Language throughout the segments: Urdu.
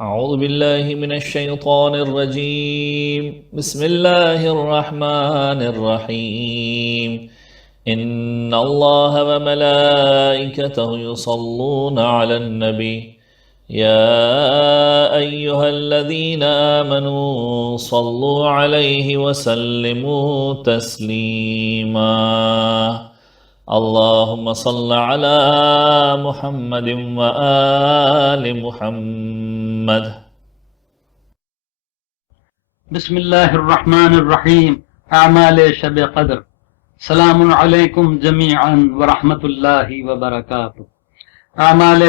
أعوذ بالله من الشيطان الرجيم. بسم الله الرحمن الرحيم. إن الله وملائكته يصلون على النبي يا أيها الذين آمنوا صلوا عليه وسلموا تسليما. اللهم صل على محمد وآل محمد. بسم الله الرحمن الرحيم. أعمال شب قدر. سلام عليكم جميعا ورحمة الله وبركاته. أعمال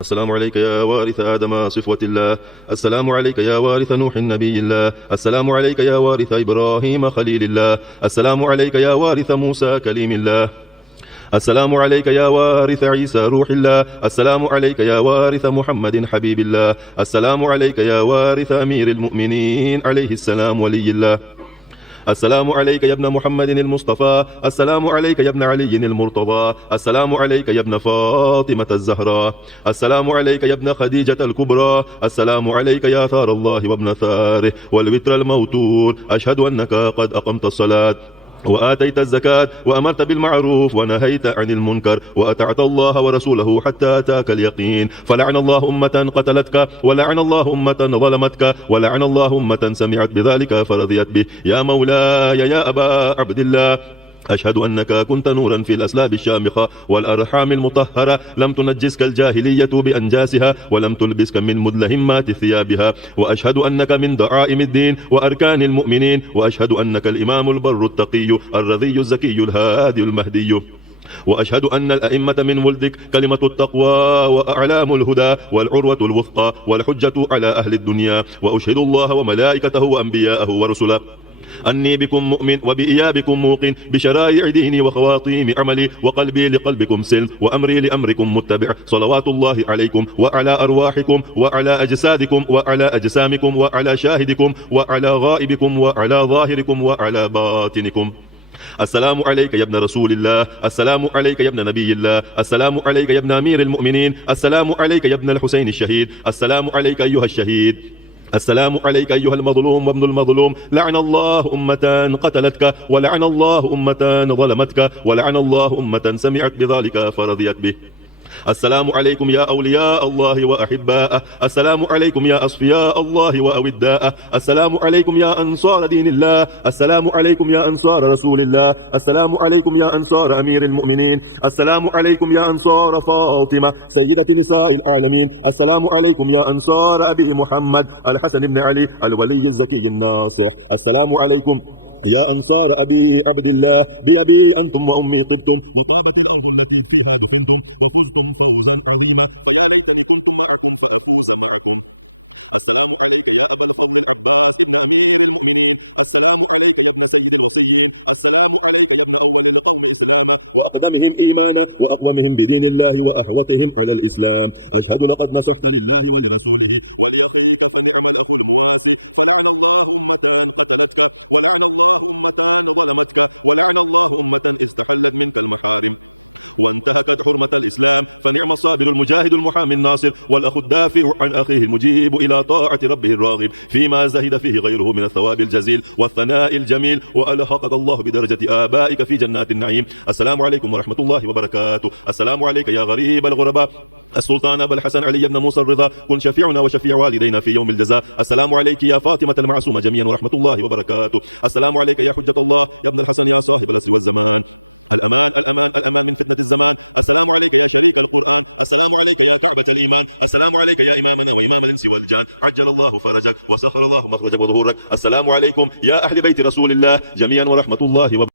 السلام عليك يا وارث آدم صفوة الله، السلام عليك يا وارث نوح النبي الله، السلام عليك يا وارث إبراهيم خليل الله، السلام عليك يا وارث موسى كليم الله، السلام عليك يا وارث عيسى روح الله، السلام عليك يا وارث محمد حبيب الله، السلام عليك يا وارث أمير المؤمنين عليه السلام ولي الله، السلام عليك يا ابن محمد المصطفى، السلام عليك يا ابن علي المرتضى، السلام عليك يا ابن فاطمة الزهراء، السلام عليك يا ابن خديجة الكبرى، السلام عليك يا ثار الله وابن ثاره والوتر الموتور. أشهد أنك قد أقمت الصلاة وآتيت الزكاة وأمرت بالمعروف ونهيت عن المنكر وأطعت الله ورسوله حتى أتاك اليقين. فلعن الله أمة قتلتك، ولعن الله أمة ظلمتك، ولعن الله أمة سمعت بذلك فرضيت به. يا مولاي يا أبا عبد الله، أشهد أنك كنت نورا في الأسلاب الشامخة والأرحام المطهرة، لم تنجسك الجاهلية بأنجاسها ولم تلبسك من مدلهمات ثيابها، وأشهد أنك من دعائم الدين وأركان المؤمنين، وأشهد أنك الإمام البر التقي الرضي الزكي الهادي المهدي، وأشهد أن الأئمة من ولدك كلمة التقوى وأعلام الهدى والعروة الوثقى والحجة على أهل الدنيا. وأشهد الله وملائكته وأنبياءه ورسله أني بكم مؤمن وبإيابكم موقن، بشرائع ديني وخواطيم عملي، وقلبي لقلبكم سلم وأمري لأمركم متبع. صلوات الله عليكم وعلى أرواحكم وعلى أجسادكم وعلى أجسامكم وعلى شاهدكم وعلى غائبكم وعلى ظاهركم وعلى باطنكم. السلام عليك يا ابن رسول الله، السلام عليك يا ابن نبي الله، السلام عليك يا ابن أمير المؤمنين، السلام عليك يا ابن الحسين الشهيد، السلام عليك أيها الشهيد، السلام عليك أيها المظلوم وابن المظلوم. لعن الله أمة قتلتك، ولعن الله أمة ظلمتك، ولعن الله أمة سمعت بذلك فرضيت به. السلام عليكم يا أولياء الله وأحباءه، السلام عليكم يا أصفياء الله وأوداءه، السلام عليكم يا أنصار دين الله، السلام عليكم يا أنصار رسول الله، السلام عليكم يا أنصار أمير المؤمنين، السلام عليكم يا أنصار فاطمة سيدة نساء العالمين، السلام عليكم يا أنصار أبي محمد الحسن بن علي الولي الزكي الناصح، السلام عليكم يا أنصار أبي عبد الله بأبي أنتم وأمي طبتم. أقدمهم إيمانا وأقومهم بدين الله وأهوتهم إلى الإسلام. يشهد لقد مسكت السلام عليك يا إمام من الإنس والجان، عجل الله فرجك وسخر الله مخرجك وظهورك. السلام عليكم يا أهل بيت رسول الله جميعا ورحمة الله وبركاته.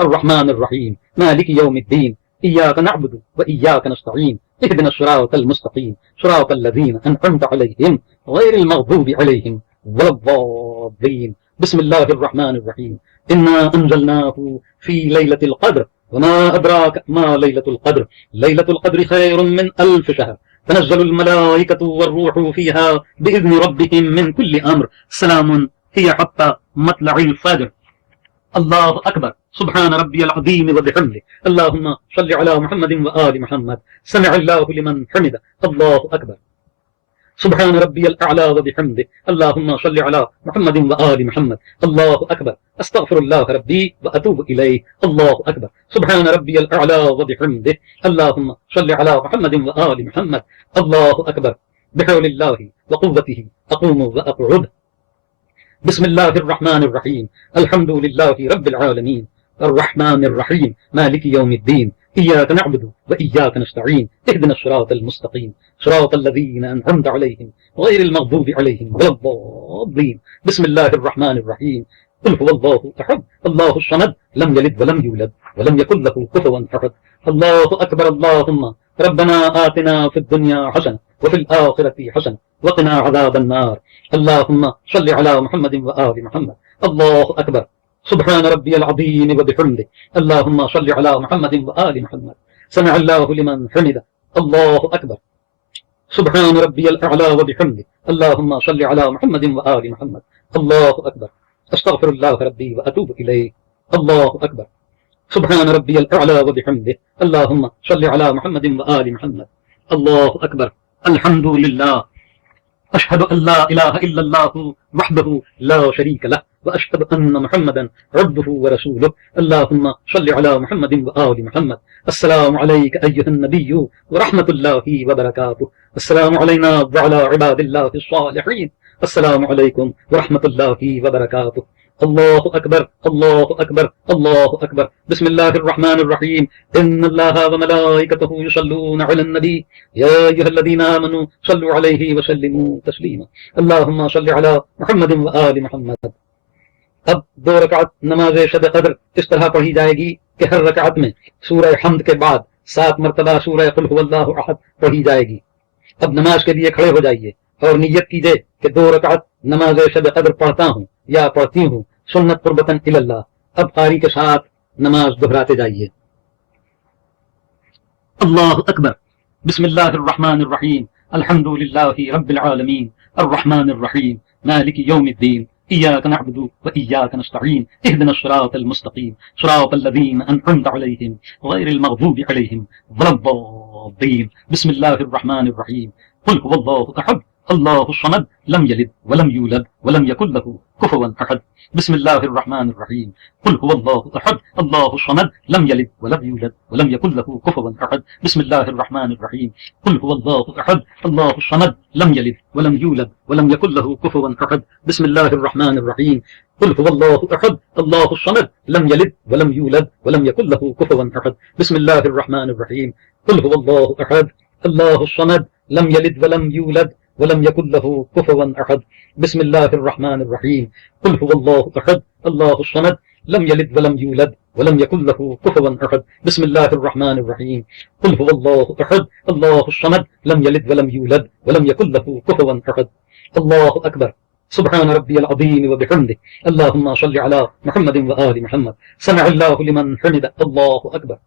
الرحمن الرحيم مالك يوم الدين إياك نعبد وإياك نستعين اهدنا الصراط المستقيم صراط الذين أنعمت عليهم غير المغضوب عليهم ولا الضالين بسم الله الرحمن الرحيم إنا أنزلناه في ليلة القدر وما أدراك ما ليلة القدر ليلة القدر خير من 1000 شهر تنزل الملائكة والروح فيها بإذن ربهم من كل أمر سلام هي حتى مطلع الفجر الله أكبر سبحان ربي العظيم وبحمده اللهم صل على محمد وآل محمد سمع الله لمن حمده الله أكبر سبحان ربي الأعلى وبحمده اللهم صل على محمد وآل محمد الله أكبر أستغفر الله ربي وأتوب إليه الله أكبر سبحان ربي الأعلى وبحمده اللهم صل على محمد وآل محمد الله أكبر بحول الله وقوته أقوم وأقعد بسم الله الرحمن الرحيم الحمد لله رب العالمين الرحمن الرحيم مالك يوم الدين إياك نعبد وإياك نستعين اهدنا الصراط المستقيم صراط الذين أنعمت عليهم غير المغضوب عليهم ولا الضالين بسم الله الرحمن الرحيم قل هو الله أحد الله الصمد لم يلد ولم يولد ولم يكن له كفوا أحد الله أكبر اللهم ربنا آتنا في الدنيا حسنة وفي الآخرة حسنة وقنا عذاب النار اللهم صل على محمد وآل محمد الله أكبر سبحان ربي العظيم وبحمده اللهم صل على محمد وآل محمد سمع الله لمن حمده الله أكبر سبحان ربي الأعلى وبحمده اللهم صل على محمد وآل محمد الله أكبر أستغفر الله ربي وأتوب إليه الله أكبر سبحان ربي الأعلى وبحمده اللهم صل على محمد وآل محمد الله أكبر الحمد لله أشهد أن لا إله إلا الله وحده لا شريك له وأشهد أن محمدا عبده ورسوله اللهم صل على محمد وآل محمد السلام عليك أيها النبي ورحمة الله وبركاته السلام علينا وعلى عباد الله الصالحين السلام عليكم ورحمة الله وبركاته الله أكبر الله أكبر الله أكبر بسم الله الرحمن الرحيم إن الله وملائكته يصلون على النبي يا أيها الذين آمنوا صلوا عليه وسلموا تسليما اللهم صل على محمد وآل محمد اب 2 رکعت نماز شب قدر اس طرح پڑھی جائے گی کہ ہر رکعت میں سورہ حمد کے بعد 7 مرتبہ سورہ قل هو اللہ احد پڑھی جائے گی اب نماز کے لیے کھڑے ہو جائیے اور نیت کیجئے کہ 2 رکعت نماز شب قدر پڑھتا ہوں یا پڑھتی ہوں سنت قربتاً الی اللہ اب قاری کے ساتھ نماز دہراتے جائیے اللہ اکبر بسم اللہ الرحمن الرحیم الحمد للہ رب العالمین الرحمن الرحیم مالک یوم الدین إياك نعبد وإياك نستعين اهدنا الصراط المستقيم صراط الذين أنعمت عليهم غير المغضوب عليهم ولا الضالين بسم الله الرحمن الرحيم قل هو الله أحد الله الصمد لم يلد ولم يولد ولم يكن له كفوا أحد بسم الله الرحمن الرحيم قل هو الله أحد الله الصمد لم يلد ولم يولد ولم يكن له كفوا أحد بسم الله الرحمن الرحيم قل هو الله أحد الله الصمد لم يلد ولم يولد ولم يكن له كفوا أحد بسم الله الرحمن الرحيم قل هو الله أحد الله الصمد لم يلد ولم يولد ولم يكن له كفوا أحد بسم الله الرحمن الرحيم قل هو الله أحد الله الصمد لم يلد ولم يولد ولم يكن له كفوا أحد بسم الله الرحمن الرحيم قل هو الله أحد الله الصمد لم يلد ولم يولد ولم يكن له كفوا أحد بسم الله الرحمن الرحيم قل هو الله أحد الله الصمد لم يلد ولم يولد ولم يكن له كفوا أحد الله أكبر سبحان ربي العظيم وبحمده اللهم صل على محمد وآل محمد سمع الله لمن حمده الله أكبر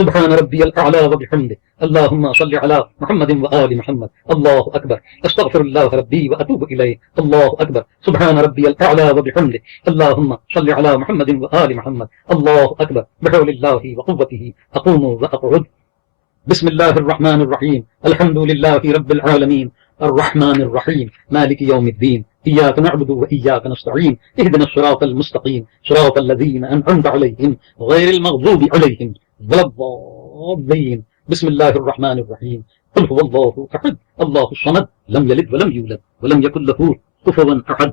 سبحان ربي الأعلى وبحمده اللهم صل على محمد وآل محمد الله أكبر أستغفر الله ربي وأتوب إليه الله أكبر سبحان ربي الأعلى وبحمده اللهم صل على محمد وآل محمد الله أكبر بحول الله وقوته أقوم وأقعد بسم الله الرحمن الرحيم الحمد لله رب العالمين الرحمن الرحيم مالك يوم الدين إياك نعبد وإياك نستعين اهدنا الصراط المستقيم صراط الذين أنعمت عليهم غير المغضوب عليهم ولا الضالين بسم الله الرحمن الرحيم قل هو الله أحد الله الصمد لم يلد ولم يولد ولم يكن له كفوا أحد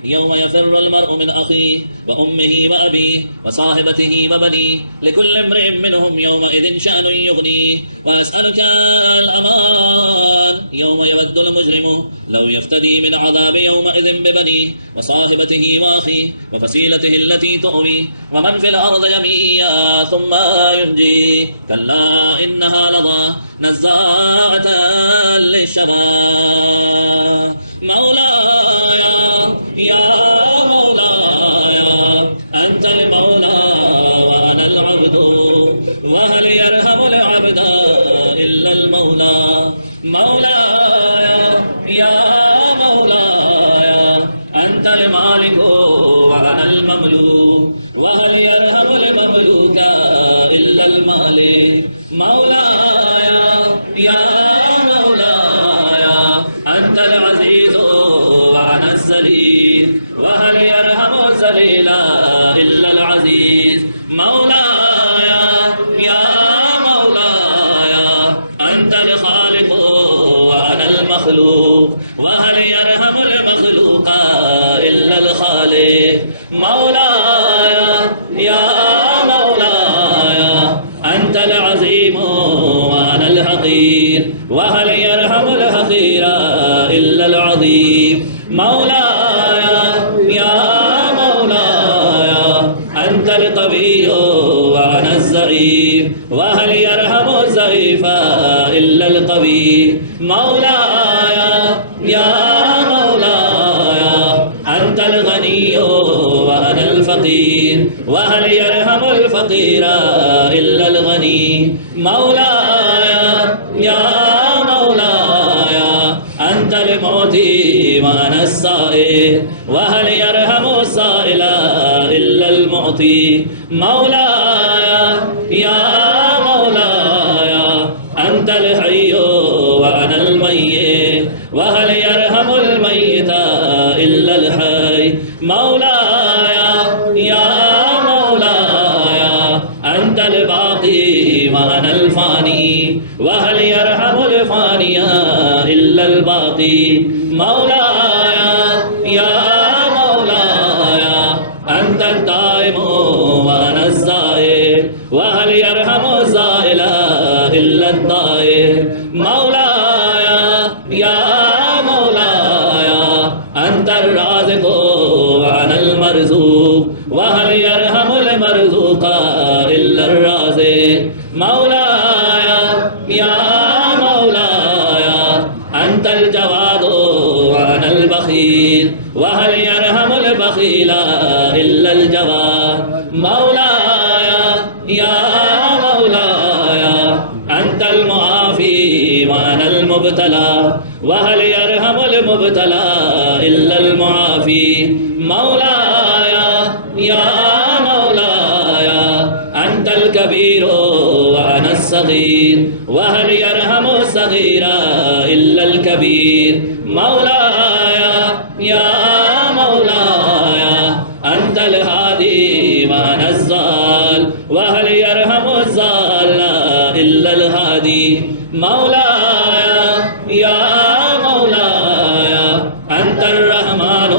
يوم يفر المرء من أخيه وأمه وأبيه وصاحبته وبنيه لكل امرئ منهم يومئذ شأن يغنيه ويسألك الأمان يوم يود المجرم لو يفتدي من عذاب يومئذ ببنيه وصاحبته وأخيه وفصيلته التي تؤويه ومن في الأرض جميعا ثم ينجيه كلا إنها لظى نزاعة للشباب مولاي يا مولاي أنت المولى وأنا العبد وهل يرحم العبد إلا المولى مولاي يا مولاي أنت المالك وأنا المملوك وهل يرحم المملوك إلا المالك مولاي يا مولاي أنت العزيز وأنا الذليل وهل يرحم الذليل إلا العزيز مولاي يا مولاي أنت الخالق وأنا المخلوق وهل يرحم المخلوق إلا الخالق مولاي يا مولاي أنت العظيم وأنا الحقير وهل يرحم الحقير إلا العظيم مولاي يا مولاي أنت القوي وأنا الضعيف وهل يرحم الضعيف إلا القوي مولاي يا مولاي أنت الغني وأنا الفقير وهل يرحم الفقير إلا الغني مولاي يا مولاي أنت المعطي وأنا السائل وهل يرحم السائل إلا المعطي مولاي يا مولاي أنت الحي وأنا الميت وهل يرحم الميت إلا الحي مولاي يا مولاي أنت الباقي وأنا الفاني وهل يرحم الفاني إلا الباقي مولاي يا مولاي أنت الدائم وأنا الزائل وهل يرحم الزائل إلا الدائم مولاي يا مولاي أنت الرازق وأنا المرزوق وهل يرحم المرزوق إلا الرازق مولاي يا مولاي أنت الجواد وأنا البخيل وهل يرحم البخيل إلا الجواد مولاي يا مولاي أنت المعافي وأنا المبتلى وهل يرحم المبتلى إلا المعافي مولاي يا مولاي أنت الكبير وأنا الصغير وهل يرحم الصغير إلا الكبير مولاي يا مولاي أنت الهادي وأنا الضال وهل يرحم الضال إلا الهادي مولاي يا مولاي أنت الرحمن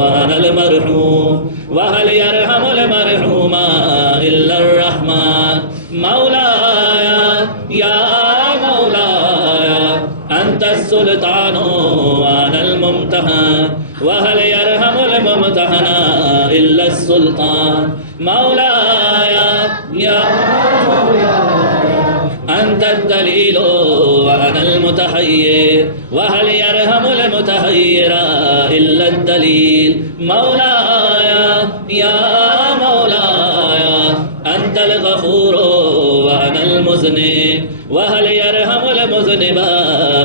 وأنا المرحوم وهل يرحم المرحوم إلا الرحمن مولاي يا مولاي أنت السلطان وأنا الممتحن وهل يرحم الممتحن إلا السلطان مولاي يا أنت الدليل وأنا المتحير وهل يرحم المتحير إلا الدليل مولاي يا مولاي أنت الغفور وأنا المذنب وهل يرحم المذنب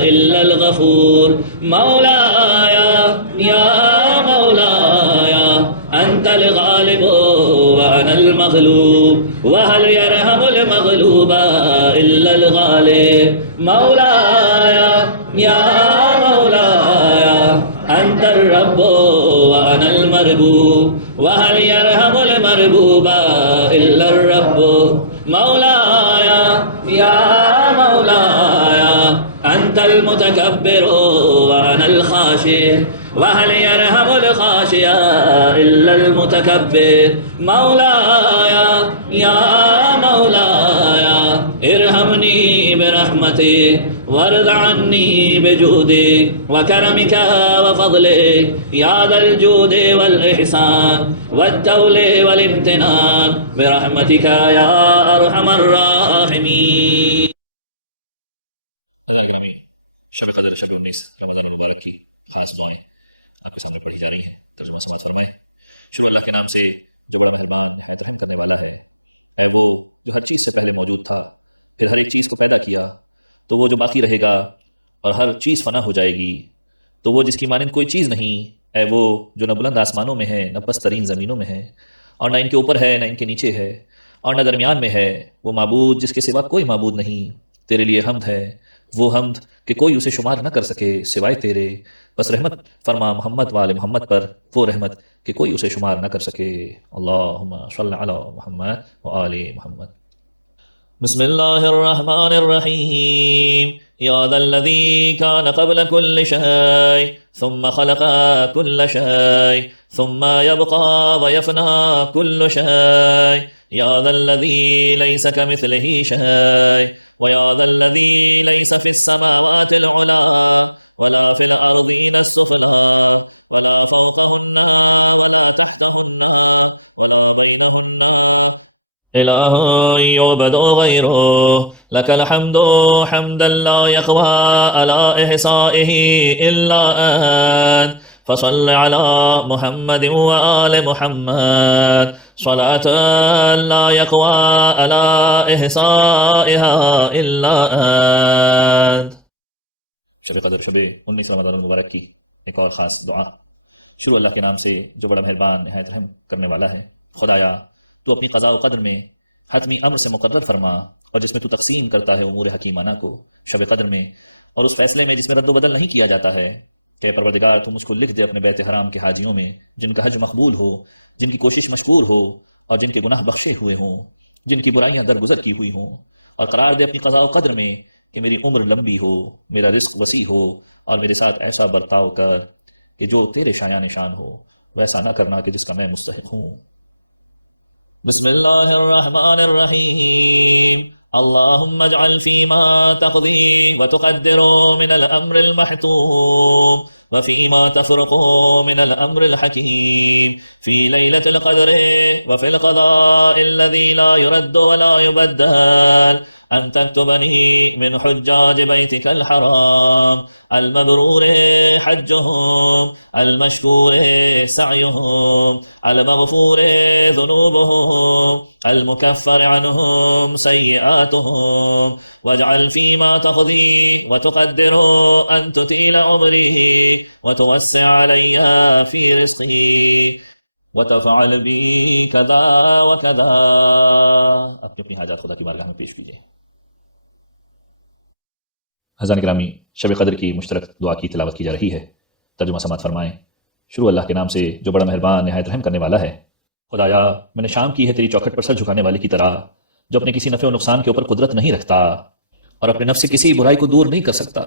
إلا الغفور مولاي يا مولاي أنت الغالب وأنا المغلوب وهل يرحم المغلوب إلا الغالب مولاي يا مولاي أنت الرب وأنا المربوب وهل يرحم المربوب إلا الرب مولاي يا مولاي أنت المتكبر وأنا الخاشع وهل يرحم الخاشع إلا المتكبر مولاي يا مولاي ارحمني برحمتك وارض عني بجودك وكرمك وفضلك يا ذا الجود والإحسان والتول والامتنان برحمتك يا أرحم الراحمين. شب قدر شب 19 رمضان المبارک کی خاص دعائیں آپ کو سلسلہ پڑھی جا رہی ہے، ترجمہ سماعت فرمائیں. شروع اللہ کے نام سے إله يعبد غيره لك الحمد حمدا لا يقوى على إحصائه إلا أنت فصل على محمد وآل محمد صلاة لا يقوى على إحصائها إلا أنت. شب قدر شب 19 رمضان المبارک کی ایک اور خاص دعا. شروع اللہ کے نام سے جو بڑا مہربان نہایت رحم کرنے والا ہے. خدایا تو اپنی قضاء و قدر میں حتمی امر سے مقرر فرما اور جس میں تو تقسیم کرتا ہے امور حکیمانہ کو شب قدر میں اور اس فیصلے میں جس میں رد و بدل نہیں کیا جاتا ہے کہ پروردگار تو مجھ کو لکھ دے اپنے بیت حرام کے حاجیوں میں جن کا حج مقبول ہو، جن کی کوشش مشکور ہو اور جن کے گناہ بخشے ہوئے ہوں، جن کی برائیاں درگزر کی ہوئی ہوں، اور قرار دے اپنی قضاء و قدر میں کہ میری عمر لمبی ہو، میرا رزق وسیع ہو اور میرے ساتھ ایسا برتاؤ کر کہ جو تیرے شایان شان ہو ویسا نہ کرنا کہ جس کا میں مستحق ہوں. بسم الله الرحمن الرحيم. اللهم اجعل فيما تقضي وتقدر من الأمر المحتوم وفيما تفرق من الأمر الحكيم في ليلة القدر وفي القضاء الذي لا يرد ولا يبدل أن تكتبني من حجاج بيتك الحرام المبرور حجهم المشكور سعيهم المغفور ذنوبهم المكفر عنهم سيئاتهم واجعل فيما تقضي وتقدر أن تطيل عمري وتوسع علي في رزقي وتفعل بي كذا وكذا. اپنی حاجات خدا کی بارگاہ میں پیش کیجیے. حضرات گرامی، شب قدر کی مشترک دعا کی تلاوت کی جا رہی ہے. ترجمہ سماعت فرمائیں. شروع اللہ کے نام سے جو بڑا مہربان نہایت رحم کرنے والا ہے. خدایا میں نے شام کی ہے تیری چوکھٹ پر سر جھکانے والے کی طرح جو اپنے کسی نفع و نقصان کے اوپر قدرت نہیں رکھتا اور اپنے نفس سے کسی برائی کو دور نہیں کر سکتا.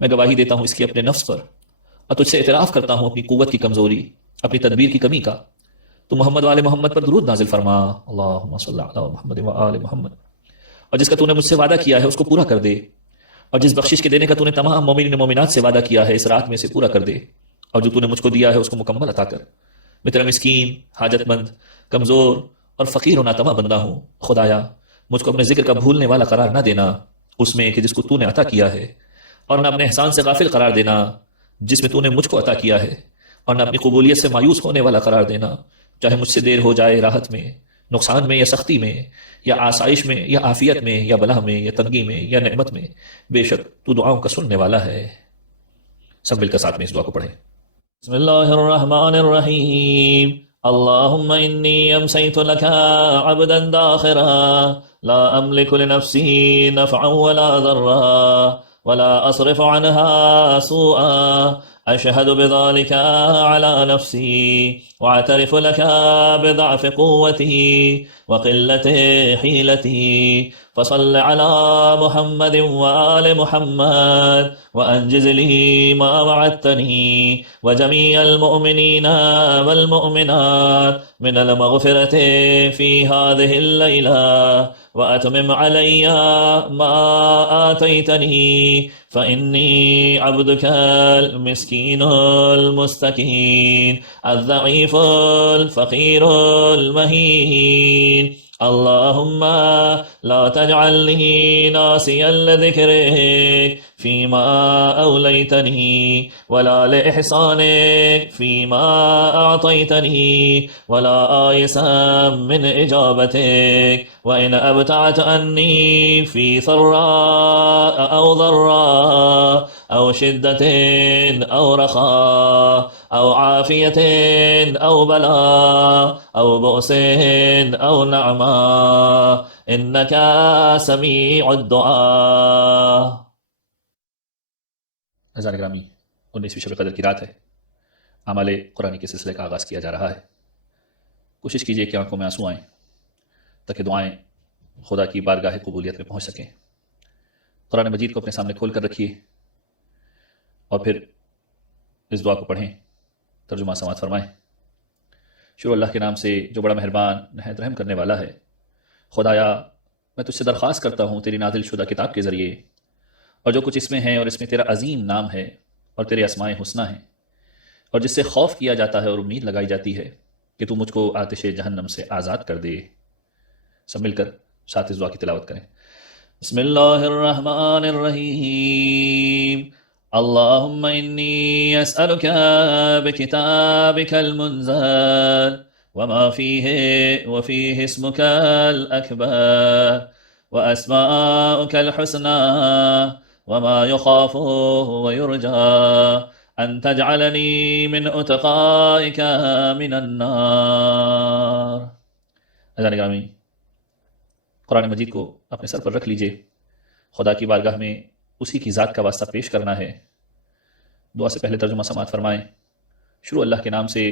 میں گواہی دیتا ہوں اس کی اپنے نفس پر اور تجھ سے اعتراف کرتا ہوں اپنی قوت کی کمزوری، اپنی تدبیر کی کمی کا. تو محمد والے محمد پر درود نازل فرما. اللہم صلی علی محمد و آل محمد. اور جس کا تو نے مجھ سے وعدہ کیا ہے اس کو پورا کر دے، اور جس بخشش کے دینے کا تو نے تمام مومنین مومنات سے وعدہ کیا ہے اس رات میں سے پورا کر دے، اور جو تو نے مجھ کو دیا ہے اس کو مکمل عطا کر. میں تیرا مسکین، حاجت مند، کمزور اور فقیر و ناتواں بندہ ہوں. خدایا مجھ کو اپنے ذکر کا بھولنے والا قرار نہ دینا اس میں کہ جس کو تو نے عطا کیا ہے، اور نہ اپنے احسان سے غافل قرار دینا جس میں تو نے مجھ کو عطا کیا ہے، اور نہ اپنی قبولیت سے مایوس ہونے والا قرار دینا چاہے مجھ سے دیر ہو جائے راحت میں، نقصان میں یا سختی میں، یا آسائش میں یا عافیت میں، یا بلا میں یا تنگی میں یا نعمت میں. بے شک تو دعاؤں کا سننے والا ہے. سب مل کر ساتھ میں اس دعا کو پڑھیں. بسم الله الرحمن الرحيم. اللهم إني أمسيت لك عبدا داخرا لا أملك لنفسي نفعا ولا ضرا ولا أصرف عنها سوءا أشهد بذلك على نفسي وأعترف لك بضعف قوتي وقلة حيلتي، فصل على محمد وآل محمد وأنجز لي ما وعدتني وجميع المؤمنين والمؤمنات من المغفرة في هذه الليلة، وأتمم علي ما آتيتني، فإني عبدك المسكين المستكين الضعيف الفقير المهين. اللهم لا تجعلني ناسيا لذكرك فيما أوليتني، ولا لإحسانك فيما أعطيتني، ولا آيسا من إجابتك، وإن أبتعت عني في ثراء أو ضراء أو شدة أو رخاء أو عافية أو بلاء أو بؤس أو نعمة، إنك سميع الدعاء. نظران گرامی، 19ویں شب قدر کی رات ہے۔ اعمال قرآن کے سلسلے کا آغاز کیا جا رہا ہے۔ کوشش کیجیے کہ آنکھوں میں آنسو آئیں تاکہ دعائیں خدا کی بارگاہ قبولیت میں پہنچ سکیں۔ قرآن مجید کو اپنے سامنے کھول کر رکھیے اور پھر اس دعا کو پڑھیں، ترجمہ سماعت فرمائیں۔ شروع اللہ کے نام سے جو بڑا مہربان نہایت رحم کرنے والا ہے۔ خدایا، میں تجھ سے درخواست کرتا ہوں تیری نازل شدہ کتاب کے ذریعے اور جو کچھ اس میں ہے، اور اس میں تیرا عظیم نام ہے اور تیرے اسماء حسنہ ہیں، اور جس سے خوف کیا جاتا ہے اور امید لگائی جاتی ہے کہ تو مجھ کو آتش جہنم سے آزاد کر دے۔ سب مل کر ساتھ اس دعا کی تلاوت کریں۔ بسم اللہ الرحمن الرحیم۔ اللہم انی اسألک بکتابک المنزل وما فیہ وفیہ اسمک الأکبر واسماؤک الحسنى وما يخاف ويرجى أن تجعلني من أتقائك من النار۔ اذان گرامی، قرآن مجید کو اپنے سر پر رکھ لیجئے۔ خدا کی بارگاہ میں اسی کی ذات کا واسطہ پیش کرنا ہے۔ دعا سے پہلے ترجمہ سماعت فرمائیں۔ شروع اللہ کے نام سے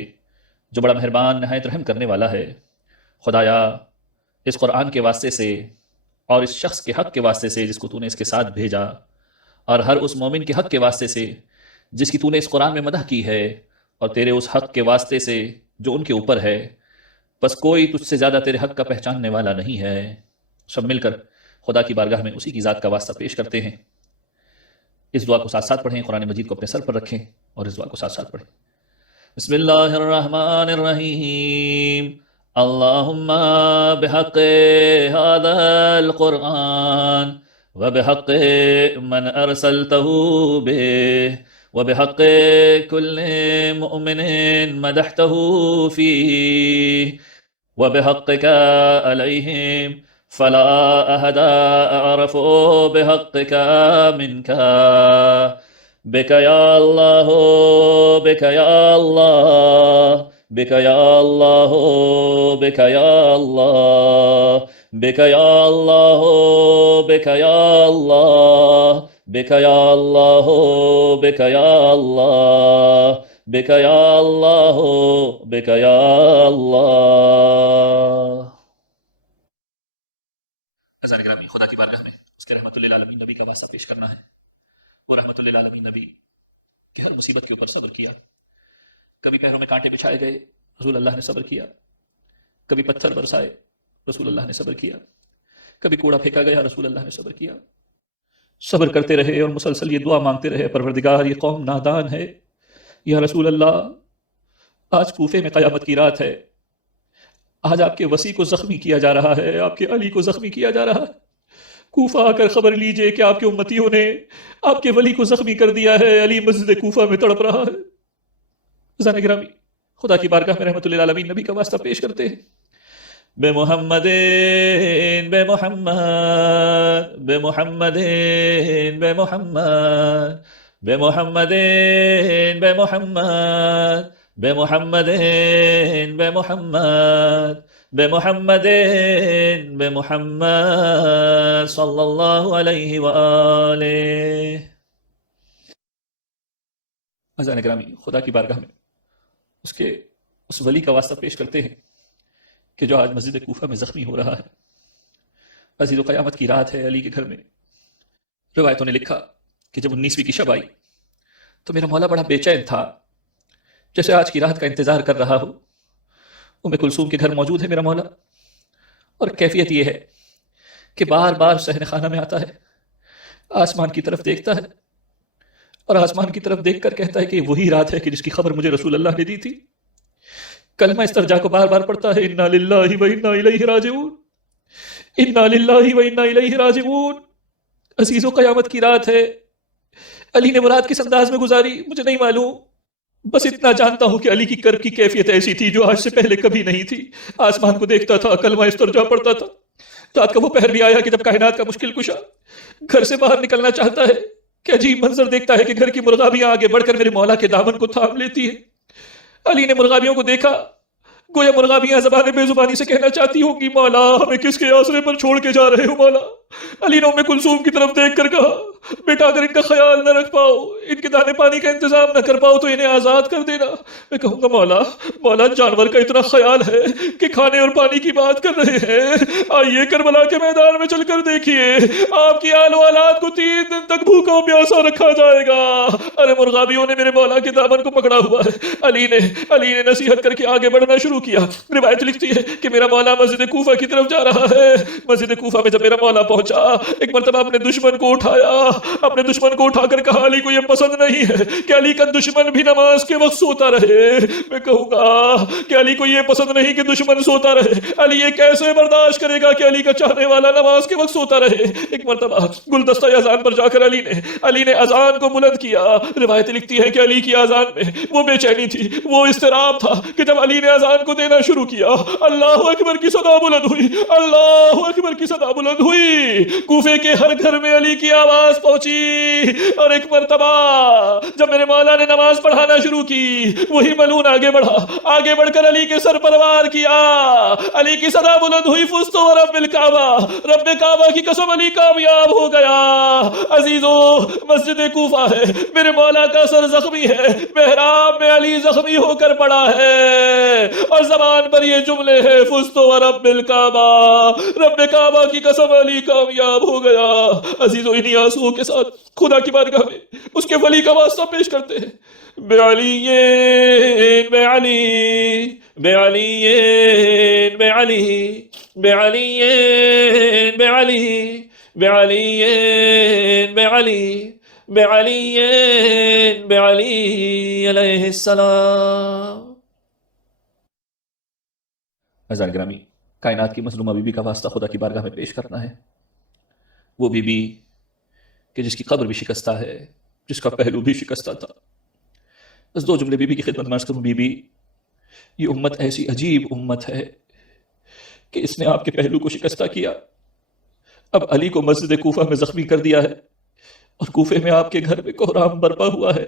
جو بڑا مہربان نہایت رحم کرنے والا ہے۔ خدایا، اس قرآن کے واسطے سے اور اس شخص کے حق کے واسطے سے جس کو تو نے اس کے ساتھ بھیجا، اور ہر اس مومن کے حق کے واسطے سے جس کی تو نے اس قرآن میں مدح کی ہے، اور تیرے اس حق کے واسطے سے جو ان کے اوپر ہے، بس کوئی تجھ سے زیادہ تیرے حق کا پہچاننے والا نہیں ہے۔ سب مل کر خدا کی بارگاہ میں اسی کی ذات کا واسطہ پیش کرتے ہیں۔ اس دعا کو ساتھ ساتھ پڑھیں، قرآن مجید کو اپنے سر پر رکھیں اور اس دعا کو ساتھ ساتھ پڑھیں۔ بسم اللہ الرحمن الرحیم۔ اللہم بحق هذا القرآن وبحق من ارسلته به وبحق كل مؤمن مدحته فيه وبحقك عليهم فلا أحد أعرف بحقك منك، بك يا الله بك يا الله بك يا الله بك يا الله بك يا الله بك يا الله بك يا الله بك يا الله بك يا الله بك يا الله۔ اذان گرامی، خدا کی بارگاہ میں اس کے رحمت للعالمین نبی کا واسطہ پیش کرنا ہے۔ وہ رحمت للعالمین نبی کہ ہر مصیبت کے اوپر صبر کیا۔ کبھی پیروں میں کانٹے بچھائے گئے، رسول اللہ نے صبر کیا۔ کبھی پتھر برسائے، رسول اللہ نے صبر کیا۔ کبھی کوڑا پھینکا گیا، رسول اللہ نے صبر کیا۔ صبر کرتے رہے اور مسلسل یہ دعا مانگتے رہے، پروردگار یہ قوم نادان ہے، یا رسول اللہ آج کوفے میں قیامت کی رات ہے، آج آپ کے وسیع کو زخمی کیا جا رہا ہے، آپ کے علی کو زخمی کیا جا رہا ہے۔ کوفہ آ کر خبر لیجئے کہ آپ کے امتیوں نے آپ کے ولی کو زخمی کر دیا ہے، علی مسجد کوفہ میں تڑپ رہا ہے۔ عزیزان گرامی، خدا کی بارگاہ میں رحمت للعالمین نبی کا واسطہ پیش کرتے ہیں۔ بے محمد بے محمد بے محمد بے محمد بے محمد بے محمد بے محمد بے محمد بے محمد بے محمد صلی اللہ علیہ وآلہ۔ اذان گرامی، خدا کی بارگاہ میں اس ولی کا واسطہ پیش کرتے ہیں کہ جو آج مسجد کوفہ میں زخمی ہو رہا ہے۔ عزیز و قیامت کی رات ہے علی کے گھر میں۔ روایتوں نے لکھا کہ جب 19ویں کی شب آئی تو میرا مولا بڑا بے چین تھا، جیسے آج کی رات کا انتظار کر رہا ہو۔ ام کلثوم کے گھر موجود ہے میرا مولا، اور کیفیت یہ ہے کہ بار بار صحن خانہ میں آتا ہے، آسمان کی طرف دیکھتا ہے اور آسمان کی طرف دیکھ کر کہتا ہے کہ وہی رات ہے کہ جس کی خبر مجھے رسول اللہ نے دی تھی۔ کلمہ استرجاع کو بار بار پڑھتا ہے، انا للہ و انا الیہ راجعون، انا للہ و انا الیہ راجعون۔ عزیز و قیامت کی رات ہے، علی نے مراد کس انداز میں گزاری مجھے نہیں معلوم، بس اتنا جانتا ہوں کہ علی کی کرب کی کیفیت ایسی تھی جو آج سے پہلے کبھی نہیں تھی۔ آسمان کو دیکھتا تھا، کلمہ استرجاع پڑھتا تھا۔ رات کا وہ پہر بھی آیا کہ جب کائنات کا مشکل کشا گھر سے باہر نکلنا چاہتا ہے کہ عجیب منظر دیکھتا ہے کہ گھر کی مرغابیاں آگے بڑھ کر میرے مولا کے دامن کو تھام لیتی ہے۔ علی نے مرغابیوں کو دیکھا، گویا مرغابیاں زبان بے زبانی سے کہنا چاہتی ہوں کہ مولا ہمیں کس کے آسرے پر چھوڑ کے جا رہے ہو مولا۔ علی نے ام کلثوم کی طرف دیکھ کر کہا، بیٹا اگر ان کا خیال نہ رکھ پاؤ، ان کے دانے پانی کا انتظام نہ کر پاؤ تو انہیں آزاد کر دینا۔ میں کہوں گا مولا جانور کا اتنا خیال ہے کہ کھانے اور پانی کی بات کر رہے ہیں، آئیے کربلا کے میدان میں چل کر دیکھیے، آپ کی آل و اولاد کو 3 دن تک بھوکا و پیاسا رکھا جائے گا۔ ارے مرغابیوں نے میرے مولا کے دامن کو پکڑا ہوا ہے۔ علی نے نصیحت کر کے آگے بڑھنا شروع کیا۔ روایت لکھتی ہے کہ میرا مولا مسجد کوفہ کی طرف جا رہا ہے۔ مسجد کوفہ میں جب میرا مولا پہنچا، ایک مرتبہ اپنے دشمن کو اٹھایا، اپنے دشمن کو اٹھا کر کہا، علی کو یہ پسند نہیں ہے کہ علی کا دشمن بھی نماز کے وقت سوتا رہے۔ میں کہوں گا کہ علی کو یہ پسند نہیں کہ دشمن سوتا رہے، علی یہ کیسے برداشت کرے گا کہ علی کا چاہنے والا نماز کے وقت سوتا رہے۔ ایک مرتبہ گلدستہ اذان پر جا کر علی نے اذان کو بلند کیا۔ روایت لکھتی ہے کہ علی کی اذان میں وہ بے چینی تھی، وہ اضطراب تھا کہ جب علی نے اذان کو دینا شروع کیا، اللہ اکبر کی صدا بلند ہوئی، اللہ اکبر کی صدا بلند ہوئی۔ کوفے کے ہر گھر میں علی کی آواز پہنچی، اور ایک مرتبہ جب میرے مولا نے نماز پڑھانا شروع کی، وہی ملون آگے بڑھ کر علی کے سر پر وار کیا۔ علی کی صدا بلند ہوئی، فزت ورب الکعبہ، رب کعبہ کی قسم علی کامیاب ہو گیا۔ عزیزو، مسجد کوفہ ہے، میرے مولا کا سر زخمی ہے، محراب میں علی زخمی ہو کر پڑا ہے، اور زبان پر یہ جملے ہیں، فزت ورب الکعبہ، رب کعبہ کی قسم علی کامیاب ہو گیا۔ عزیزو، انہی آنسوؤں کے ساتھ خدا کی بارگاہ میں اس کے ولی کا واسطہ پیش کرتے ہیں۔ بے علی بے علی بے علی بے علی بے علی بے علی بے علی بے علی بے علی بے علی علیہ السلام۔ عزیزان گرامی، کائنات کی مظلومہ بی بی کا واسطہ خدا کی بارگاہ میں پیش کرنا ہے۔ وہ بی بی کہ جس کی قبر بھی شکستہ ہے، جس کا پہلو بھی شکستہ تھا۔ بس 2 جملے بی بی کی خدمت میں عرض کروں۔ بی بی، یہ امت ایسی عجیب امت ہے کہ اس نے آپ کے پہلو کو شکستہ کیا، اب علی کو مسجد کوفہ میں زخمی کر دیا ہے، اور کوفے میں آپ کے گھر میں کوہرام برپا ہوا ہے۔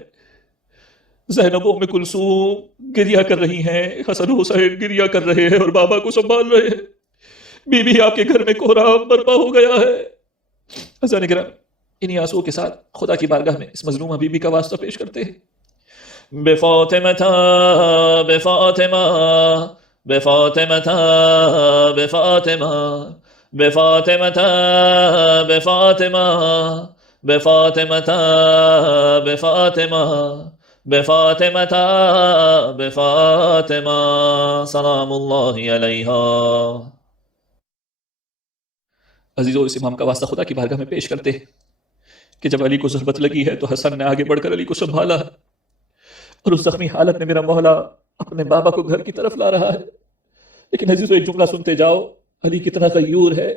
زینب ام کلثوم گریہ کر رہی ہیں، حسن حسین گریہ کر رہے ہیں اور بابا کو سنبھال رہے ہیں۔ بی بی، آپ کے گھر میں کوہرام برپا ہو گیا ہے۔ عزیزان گرامی، انہی آنسوؤں کے ساتھ خدا کی بارگاہ میں اس مظلومہ بی بی کا واسطہ پیش کرتے ہیں۔ بے فاطمہ بے فاطمہ بے فاطمہ بے فاطمہ بے فاطمہ بے فاطمہ بے فاطمہ بے فاطمہ بے فاطمہ بے فاطمہ سلام اللہ علیہا۔ عزیزو، اس امام کا واسطہ خدا کی بارگاہ میں پیش کرتے ہیں کہ جب علی کو ضربت لگی ہے تو حسن نے آگے بڑھ کر علی کو سنبھالا ہے، اور اس زخمی حالت میں میرا مولا اپنے بابا کو گھر کی طرف لا رہا ہے۔ لیکن عزیزو، ایک جملہ سنتے جاؤ، علی کتنا غیور ہے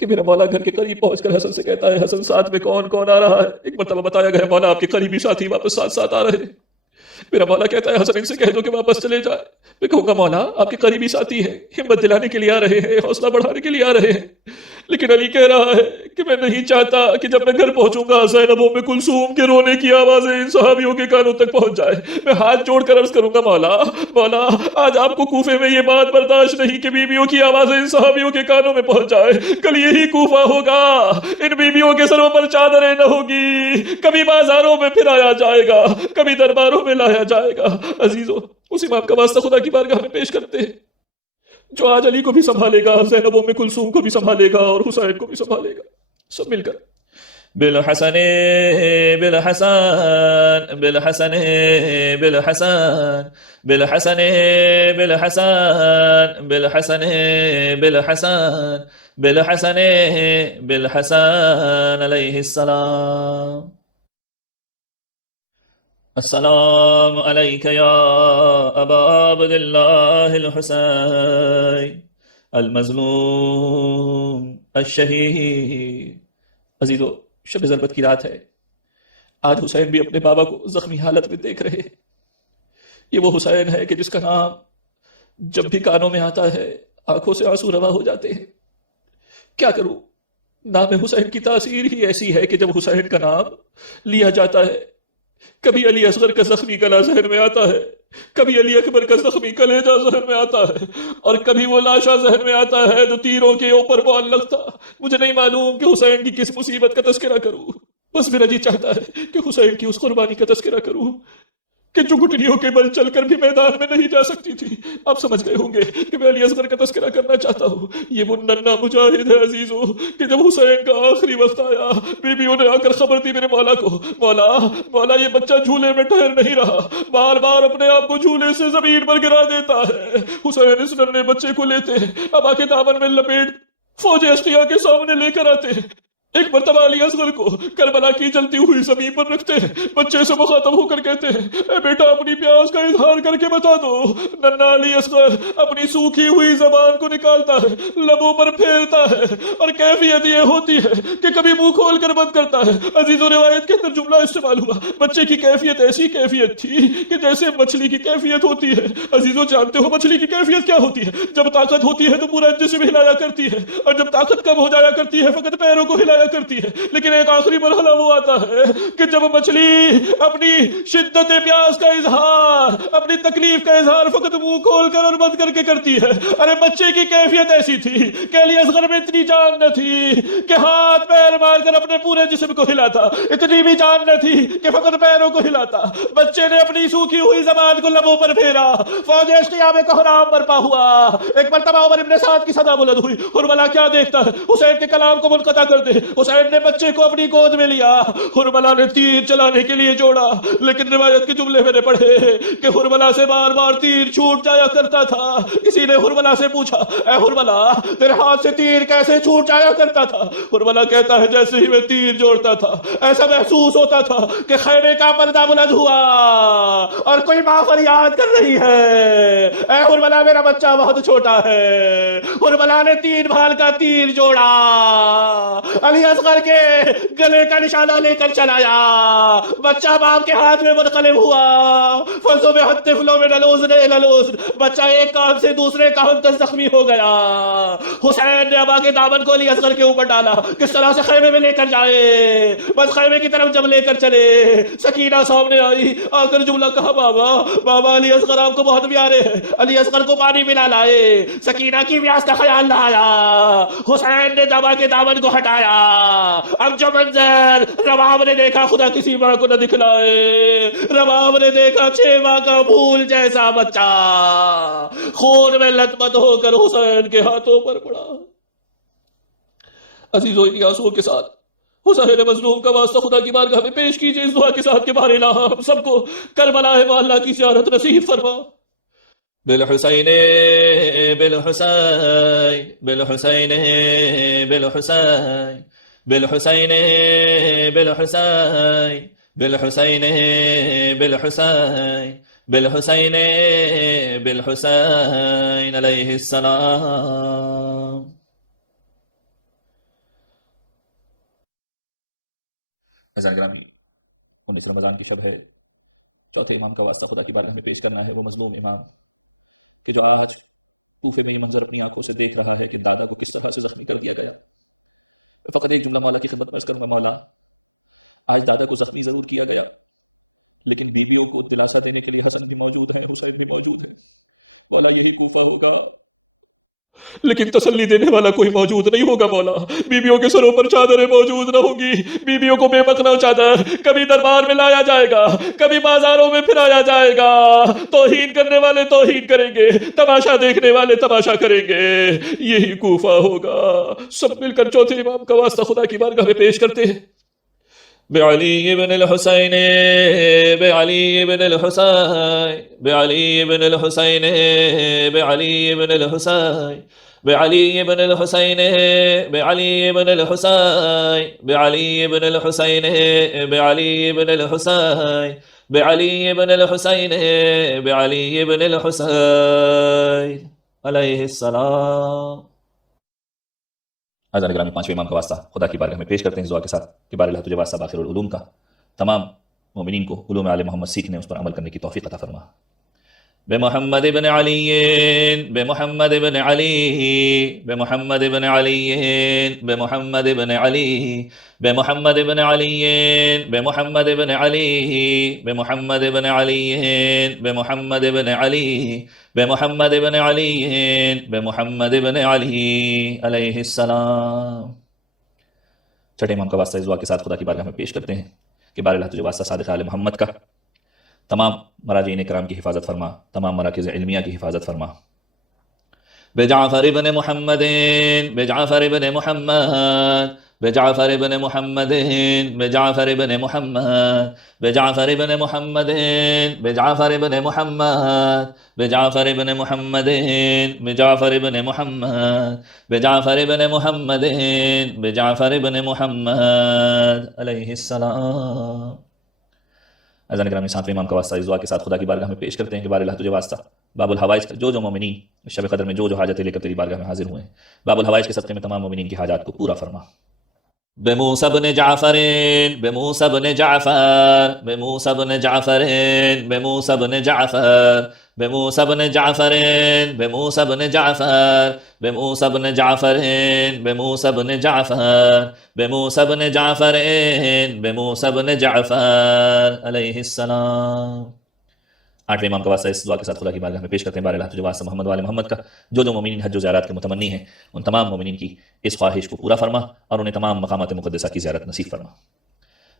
کہ میرا مولا گھر کے قریب پہنچ کر حسن سے کہتا ہے، حسن ساتھ میں کون کون آ رہا ہے؟ ایک مرتبہ بتایا گیا مولا آپ کے قریبی ساتھی واپس ساتھ آ رہے ہیں۔ میرا مولا کہتا ہے، حسن ان سے کہہ دو کہ واپس چلے جائے۔ میں کہوں گا مولا آپ کے قریبی ساتھی ہیں، ہمت دلانے کے لیے آ رہے ہیں، حوصلہ بڑھانے کے لیے آ رہے ہیں۔ لیکن علی کہہ رہا ہے کہ میں نہیں چاہتا کہ جب میں گھر پہنچوں گا زینب ام کلثوم کے رونے کی آوازیں ان صحابیوں کے کانوں تک پہنچ جائے. میں ہاتھ جوڑ کر عرض کروں گا مولا مولا آج آپ کو کوفے میں یہ بات برداشت نہیں کہ بیویوں کی آوازیں ان صحابیوں کے کانوں میں پہنچ جائے. کل یہی کوفہ ہوگا، ان بیویوں کے سروں پر چادریں نہ ہوگی، کبھی بازاروں میں پھرایا جائے گا، کبھی درباروں میں لایا جائے گا. عزیزو اس امام کا واسطہ خدا کی بارگاہ میں پیش کرتے ہیں جو آج علی کو بھی سنبھالے گا، زینب ام کلثوم کو بھی سنبھالے گا اور حسین کو بھی سنبھالے گا. سب مل کر بالحسن بالحسن بالحسن بالحسن بالحسن بالحسن بالحسن بالحسن بالحسن بالحسن علیہ السلام. السلام علیک یا ابا عبد اللہ الحسین المظلوم الشہید. عزیزو شب ضربت کی رات ہے. آج حسین بھی اپنے بابا کو زخمی حالت میں دیکھ رہے ہیں. یہ وہ حسین ہے کہ جس کا نام جب بھی کانوں میں آتا ہے آنکھوں سے آنسو روا ہو جاتے ہیں. کیا کروں، نام حسین کی تاثیر ہی ایسی ہے کہ جب حسین کا نام لیا جاتا ہے کبھی علی اصغر کا زخمی گلا ذہن میں آتا ہے، کبھی علی اکبر کا زخمی کلیجہ ذہن میں آتا ہے، اور کبھی وہ لاشا ذہن میں آتا ہے جو تیروں کے اوپر معلق تھا. مجھے نہیں معلوم کہ حسین کی کس مصیبت کا تذکرہ کروں، بس میرا جی چاہتا ہے کہ حسین کی اس قربانی کا تذکرہ کروں کہ جو گھٹنیوں کے بل چل کر بھی میدان میں نہیں جا سکتی تھی. آپ سمجھ گئے ہوں گے کہ میں علی اصغر کا تذکرہ کرنا چاہتا ہوں. یہ وہ ننھا مجاہد ہے عزیزو کہ جب حسین کا آخری وقت آیا بیویوں نے آ کر خبر دی میرے مولا کو، مولا مولا یہ بچہ جھولے میں ٹھہر نہیں رہا، بار بار اپنے آپ کو جھولے سے زمین پر گرا دیتا ہے. حسین اس ننھے بچے کو لیتے اب آ کے دامن میں لپیٹ فوج اشقیاء کے سامنے لے کر آتے ہیں. ایک مرتبہ علی اصغر کو کربلا کی جلتی ہوئی زمین پر رکھتے ہیں، بچے سے مخاطب ہو کر کہتے ہیں اے بیٹا اپنی پیاس کا اظہار کر کے بتا دو. ننھا علی اصغر اپنی سوکھی ہوئی زبان کو نکالتا ہے، لبوں پر پھیرتا ہے، اور کیفیت یہ ہوتی ہے کہ کبھی منہ کھول کر بند کرتا ہے. عزیزو روایت کے اندر جملہ استعمال ہوا، بچے کی کیفیت ایسی کیفیت تھی کہ جیسے مچھلی کی کیفیت ہوتی ہے. عزیزو جانتے ہو مچھلی کی کیفیت کیا ہوتی ہے؟ جب طاقت ہوتی ہے تو پورا جسم ہلایا کرتی ہے، اور جب طاقت کم ہو جایا کرتی ہے فقط پیروں کو ہلایا کرتی ہے. لیکن ایک آخری مرحلہ وہ آتا ہے کہ جب مچھلی اپنی شدت پیاس کا اظہار، اپنی تکلیف کا اظہار فقط منہ کھول کر اور بند کر کے کرتی ہے. ارے بچے کی کیفیت ایسی تھی کہ علی اصغر میں اتنی جان نہ تھی کہ ہاتھ پیر مار کر اپنے پورے جسم کو ہلاتا، اتنی بھی جان نہ تھی کہ فقط پیروں کو ہلاتا. بچے نے اپنی سوکھی ہوئی زبان کو لبوں پر پھیرا، فوج اشقیاء میں کوہرام برپا ہوا. ایک مرتبہ عمر ابن سعد کی صدا بلند ہوئی، حرملہ کیا دیکھتا ہے؟ حسین کے کلام کو منقطع کر دے. حسین نے بچے کو اپنی گود میں لیا، حرملہ نے تیر چلانے کے لیے جوڑا، لیکن روایت کے جملے میں نے پڑھے کہ حرملہ سے بار بار تیر چھوٹ جایا کرتا تھا. کسی نے حرملہ سے پوچھا اے حرملہ تیرے ہاتھ سے تیر کیسے چھوٹ جایا کرتا تھا؟ حرملہ کہتا ہے جیسے ہی میں تیر جوڑتا تھا ایسا محسوس ہوتا تھا کہ خیمے کا پردہ بلند ہوا اور کوئی ماں فریاد کر رہی ہے اے حرملہ میرا بچہ بہت چھوٹا ہے. حرملہ نے تین بھال کا تیر جوڑا، علی اصغر کے گلے کا نشانہ لے کر چلایا، بچہ باپ کے ہاتھ میں منقلب ہوا. فضو میں حد فلو میں نلوز نے نلوز، بچہ ایک کان سے دوسرے کان تک زخمی ہو گیا. حسین نے ابا کے دامن کو علی اصغر کے اوپر ڈالا، کس طرح سے خیمے میں لے کر جائے. بس خیمے کی طرف جب لے کر چلے سکینہ سامنے آئی، آ کر جملہ کہا بابا بابا علی اصغر آپ کو بہت پیارے ہیں. علی اصغر کو پانی پلا لائے، سکینہ کی پیاس کا خیال نہ آیا. حسین نے دبا کے دامن کو ہٹایا. اب جو منظر رباب نے دیکھا خدا کسی ماں کو نہ دکھلائے، رباب نے دیکھا 6 ماہ کا پھول جیسا بچہ خون میں لت پت ہو کر حسین کے ہاتھوں پر پڑا. عزیزو ان آنسوؤں کے ساتھ حسین مظلوم کا واسطہ خدا کی بارگاہ میں پیش کیجئے اس دعا کے ساتھ کہ بار الہ ہم سب کو کربلا معلّہ کی زیارت نصیب فرما. بالحسین بالحسین بالحسین بالحسین بالحسین بالحسین بالحسین بالحسین بالحسین بالحسین علیہ السلام. گرامی 19 رمضان کی شب ہے، چوتھے امام کا واسطہ خدا کی بارگاہ میں پیش کرنا ہے. وہ مظلوم امام کہ جناب کوفے میں منظر اپنی آنکھوں سے دیکھ رہا ہے کہ ڈاکہ کو کس طرح سے زخمی کر دیا گیا. دادا کو زخمی ضرور کیا گیا لیکن بیویوں کو دلاسا دینے کے لیے حسن بھی موجود ہے، حسین بھی موجود ہے، مولا یہی کوفہ ہوگا، لیکن تسلی دینے والا کوئی موجود نہیں ہوگا مولا. بیویوں کے سروں پر چادریں موجود نہ ہوگی، بیویوں کو بے مخنا چادر کبھی دربار میں لایا جائے گا، کبھی بازاروں میں پھرایا جائے گا. توہین کرنے والے توہین کریں گے، تماشا دیکھنے والے تماشا کریں گے. یہی کوفہ ہوگا. سب مل کر چوتھے امام کا واسطہ خدا کی بارگاہ میں پیش کرتے ہیں. بعلی بن الحسین، بعلی بن الحسین، بعلی بن الحسین، بعلی بن الحسین، بعلی بن الحسین، بعلی بن الحسین، بعلی بن الحسین، بعلی بن الحسین، بعلی بن الحسین، بعلی بن الحسین علیہ السلام. اذان گرامی پانچویں امام کا واسطہ خدا کی بارگاہ میں پیش کرتے ہیں دعا کے ساتھ کہ بار اللہ تجھے واسطہ باخر العلوم کا تمام مومنین کو علوم آل محمد سیکھنے، اس پر عمل کرنے کی توفیق عطا فرما. بمحمد بن علی، بمحمد بن علی، بمحمد بن علی، بمحمد بن علی، بمحمد بن علی، بمحمد بن علی، بمحمد بن علی، بمحمد بن علی، بمحمد بن علی، بمحمد بن علی علیہ السلام. چھٹے امام کا واسطہ اس دعا کے ساتھ خدا کی بارگاہ میں پیش کرتے ہیں کہ بار اللہ تجھے واسطہ صادق آل محمد کا تمام مراجعین کرام کی حفاظت فرما، تمام مراکز علمیہ کی حفاظت فرما. بجعفر بن محمد، بجعفر بن محمد، بجعفر بن محمد، بجعفر بن محمد، بجعفر بن محمد، بجعفر بن محمد، بجعفر بن محمد، بجعفر بن محمد، بجعفر بن محمد، بجعفر بن محمد علیہ السلام. اذان گرامی ساتویں امام کا واسطہ اس دعا کے ساتھ خدا کی بارگاہ میں پیش کرتے ہیں کہ بار اللہ تجھے واسطہ باب الحوائج کا جو مومنین شب قدر میں جو حاجتیں لے کر تیری بارگاہ میں حاضر ہوئے ہیں، باب الحوائج کے صدقے میں تمام مومنین کی حاجات کو پورا فرما. بموسى بن جعفر، بموسى بن جعفر، بموسى بن جعفر، بموسى بن جعفر، بموسى بن جعفر، بموسى بن جعفر، بموسى بن جعفر، بموسى بن جعفر، بموسى بن جعفر، بموسى بن جعفر علیہ السلام. آٹھویں امام کا واسطہ اس دعا کے ساتھ خدا کی بارگاہ میں پیش کرتے ہیں بار اللہ تجھے واسطہ محمد والے محمد کا جو مومنین حج و زیارات کے متمنی ہیں ان تمام مومنین کی اس خواہش کو پورا فرما اور انہیں تمام مقامات مقدسہ کی زیارت نصیب فرما.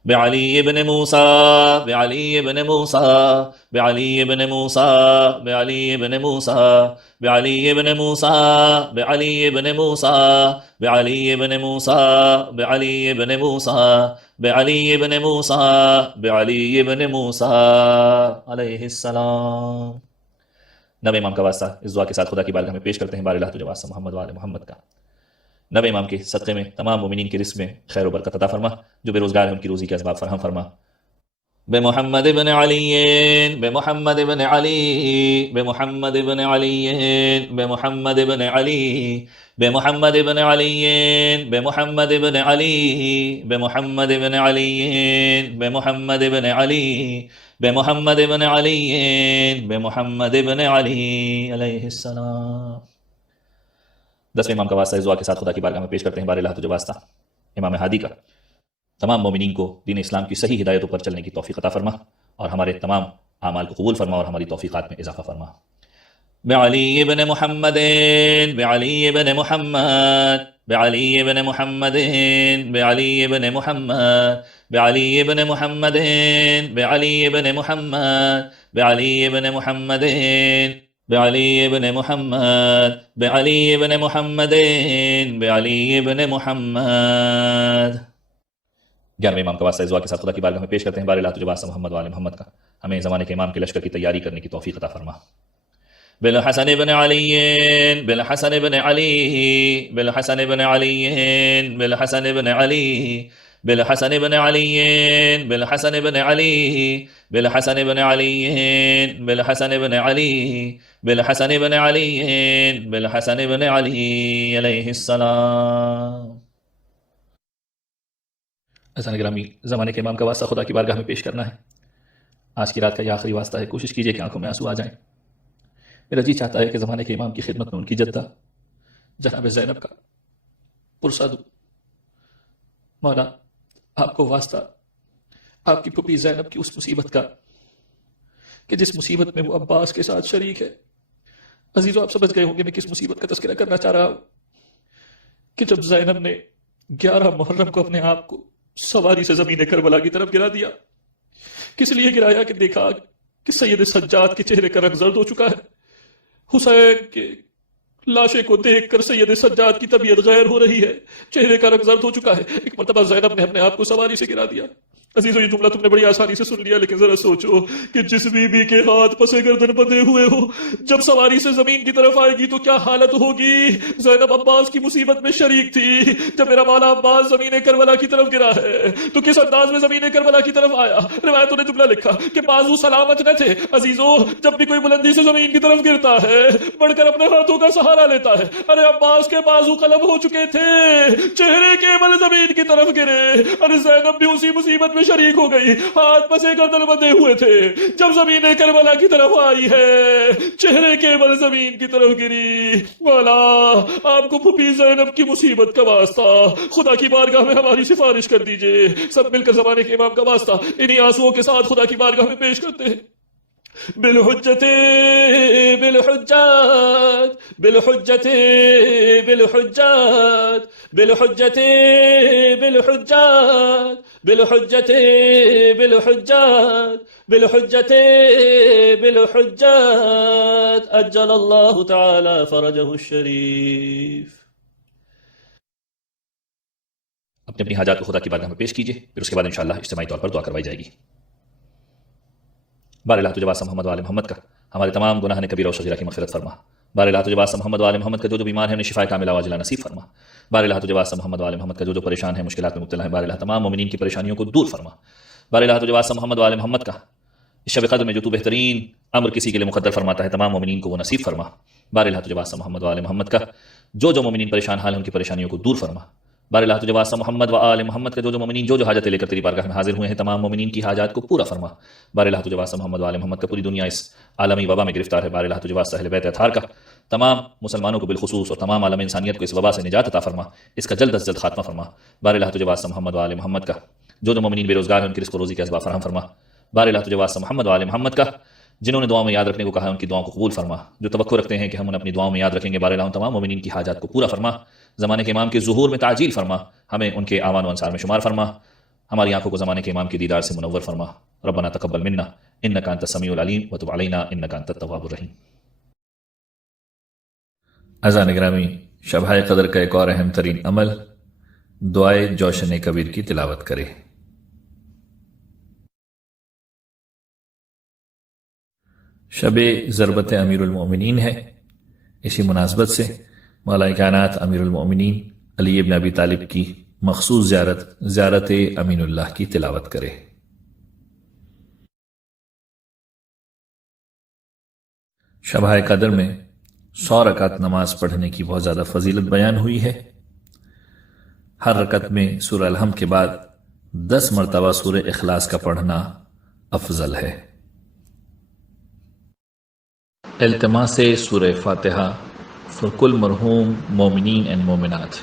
بعلی ابن موسیٰ، بعلی ابن موسیٰ، بعلی ابن موسیٰ، بعلی ابن موسیٰ، بعلی ابن موسیٰ، بعلی ابن موسیٰ، بعلی ابن موسیٰ، بعلی ابن موسیٰ، بعلی ابن موسیٰ، بعلی ابن موسیٰ علیہ السلام. نویں امام کا واسطہ اس دعا کے ساتھ خدا کی بارگاہ میں پیش کرتے ہیں بار اللہ تجھے واسطہ محمد وآل محمد کا نویں امام کے صدقے میں تمام مومنین کے رزق میں خیر و برکت عطا فرما، جو بے روزگار ہیں ان کی روزی کے اسباب فراہم فرما. بمحمد بن علی، بمحمد بن علی، بمحمد بن علی، بمحمد بن علی، بمحمد بن علی، بمحمد بن علی، بمحمد بن علی، بمحمد بن علی، بمحمد بن علی، بمحمد بن علی علیہ السلام. دسویں امام کا واسطہ اس دعا کے ساتھ خدا کی بارگاہ میں پیش کرتے ہیں بار اللہ تجھے واسطہ امام ہادی کا تمام مومنین کو دین اسلام کی صحیح ہدایتوں پر چلنے کی توفیق عطا فرما اور ہمارے تمام اعمال کو قبول فرما اور ہماری توفیقات میں اضافہ فرما. بعلی بن محمد، بعلی بن محمد، بعلی بن محمد، بعلی بن محمد، بعلی بن محمد، بعلی بن محمد، بعلی بن محمد، بعلی بن محمد، بعلی بن محمد، بعلی بن محمد. گیارہویں امام کا واسطہ اس دعا کے ساتھ خدا کی بارگاہ میں پیش کرتے ہیں بار اللہ تجھے واسطہ محمد وآل محمد کا ہمیں زمانے کے امام کے لشکر کی تیاری کرنے کی توفیق عطا فرما. بالحسن بن علی، بالحسن بن علی، بالحسن بن علی، بالحسن بن علی، بالحسن بن علی، بالحسن بن علی، بالحسن بن علی، بالحسن بن علی، بالحسن بن علی، بالحسن بن علی علیہ السلام. اذان گرامی زمانے کے امام کا واسطہ خدا کی بارگاہ میں پیش کرنا ہے. آج کی رات کا یہ آخری واسطہ ہے، کوشش کیجئے کہ آنکھوں میں آنسو آ جائیں. میرا جی چاہتا ہے کہ زمانے کے امام کی خدمت میں ان کی جدہ جناب زینب کا پرسہ دوں. مولا آپ کو واسطہ آپ کی پھوپھی زینب کی اس مصیبت کا کہ جس مصیبت میں وہ عباس کے ساتھ شریک ہے. عزیزو آپ سمجھ گئے ہوں گے میں کس مصیبت کا تذکرہ کرنا چاہ رہا ہوں کہ جب زینب نے 11 محرم کو اپنے آپ کو سواری سے زمین کربلا کی طرف گرا دیا. کس لیے گرایا کہ دیکھا کہ سید سجاد کے چہرے کا رنگ زرد ہو چکا ہے. حسین کے لاشے کو دیکھ کر سید سجاد کی طبیعت غیر ہو رہی ہے, چہرے کا رنگ زرد ہو چکا ہے. ایک مرتبہ زینب نے اپنے آپ کو سواری سے گرا دیا. عزیزو یہ جملہ تم نے بڑی آسانی سے سن لیا, لیکن ذرا سوچو کہ جس بی بی کے ہاتھ پسے گردن بندھے ہوئے ہو جب سواری سے زمین کی طرف آئے گی تو کیا حالت ہوگی. زینب عباس کی مصیبت میں شریک تھی. جب میرا مولا عباس زمین کربلا کی طرف گرا ہے تو کس انداز میں زمین کربلا کی طرف آیا. روایتوں نے جملہ لکھا کہ بازو سلامت نہ تھے. عزیزو جب بھی کوئی بلندی سے زمین کی طرف گرتا ہے بڑھ کر اپنے ہاتھوں کا سہارا لیتا ہے. ارے عباس کے بازو قلم ہو چکے تھے, چہرے کے بل زمین کی طرف گرے. ارے زینب بھی اسی مصیبت میں شریک ہو گئی, ہاتھ پسے گردن بندھے ہوئے تھے. جب زمین کربلا کی طرف آئی ہے چہرے کے بل زمین کی طرف گری. مولا آپ کو پھوپھی زینب کی مصیبت کا واسطہ خدا کی بارگاہ میں ہماری سفارش کر دیجئے. سب مل کر زمانے کے امام کا واسطہ انہی آنسوؤں کے ساتھ خدا کی بارگاہ میں پیش کرتے ہیں. بالحجت بالحجت بالحجت بالحجت بالحجت بالحجت بالحجت بالحجت بالحجت بالحجت اجل اللہ تعالی فرجہ الشریف. اپنی اپنی حاجات کو خدا کی بارگاہ میں پیش کیجئے, پھر اس کے بعد انشاءاللہ اجتماعی طور پر دعا کروائی جائے گی. بار الہ تجھے واسطہ محمد و آل محمد کا ہمارے تمام گناہ کبیرہ و صغیرہ کی مغفرت فرما. بار الہ تجھے واسطہ محمد و آل محمد کا جو بیمار ہے انہیں شفا کاملہ عاجلہ نصیب فرما. بار الہ تجھے واسطہ محمد و آل محمد کا جو پریشان ہے مشکلات میں مبتلا ہے, بار الہ تمام مومنین کی پریشانیوں کو دور فرما. بار الہ تجھے واسطہ محمد و آل محمد کا اس شب قدر میں جو تو بہترین امر کسی کے لیے مقدر فرماتا ہے تمام مومنین کو وہ نصیب فرما. بار الہ تجھے واسطہ محمد و آل محمد کا جو مومنین پریشان حال ہیں ان کی پریشانیوں کو دور فرما. بار الہ تجھے واسطہ محمد و آل محمد کا جو مومنین جو حاجتیں لے کر تیری بارگاہ میں حاضر ہوئے ہیں تمام مومنین کی حاجات کو پورا فرما. بار الہ تجھے واسطہ محمد و آل محمد کا پوری دنیا اس عالمی وبا میں گرفتار ہے. بار الہ تجھے واسطہ اہل بیت اطہار کا تمام مسلمانوں کو بالخصوص اور تمام عالم انسانیت کو اس وبا سے نجات عطا فرما, اس کا جلد از جلد خاتمہ فرما. بار الہ تجھے واسطہ محمد و آل محمد کا جو مومنین بے روزگار ہیں ان کی رزق و روزی کے اسباب فراہم فرما. بار الہ تجھے واسطہ محمد و آل محمد کا جنہوں نے دعاؤں میں یاد رکھنے کو کہا ہے ان کی دعاؤں کو قبول فرما. جو توقع رکھتے ہیں کہ ہم انہیں اپنی دعاؤں میں یاد رکھیں گے, بار الہ ان تمام مومنین کی حاجات کو پورا فرما. زمانے کے امام کے ظہور میں تعجیل فرما, ہمیں ان کے آوان و انصار میں شمار فرما. ہماری آنکھوں کو زمانے کے امام کے دیدار سے منور فرما. ربنا تقبل منا انک انت السمیع العلیم وتب علینا انک انت التواب الرحیم. اذان گرامی, شبہ قدر کا ایک اور اہم ترین عمل دعائے جوشن کبیر کی تلاوت کرے. شب ضربت امیر المؤمنین ہے. اسی مناسبت سے مولا کائنات امیر المؤمنین علی ابن ابی طالب کی مخصوص زیارت امین اللہ کی تلاوت کرے. شبہ قدر میں 100 رکعت نماز پڑھنے کی بہت زیادہ فضیلت بیان ہوئی ہے. ہر رکعت میں سورہ الحمد کے بعد 10 مرتبہ سورہ اخلاص کا پڑھنا افضل ہے. التماس سورہ فاتحہ فر کل مرحوم مومنین اینڈ مومنات.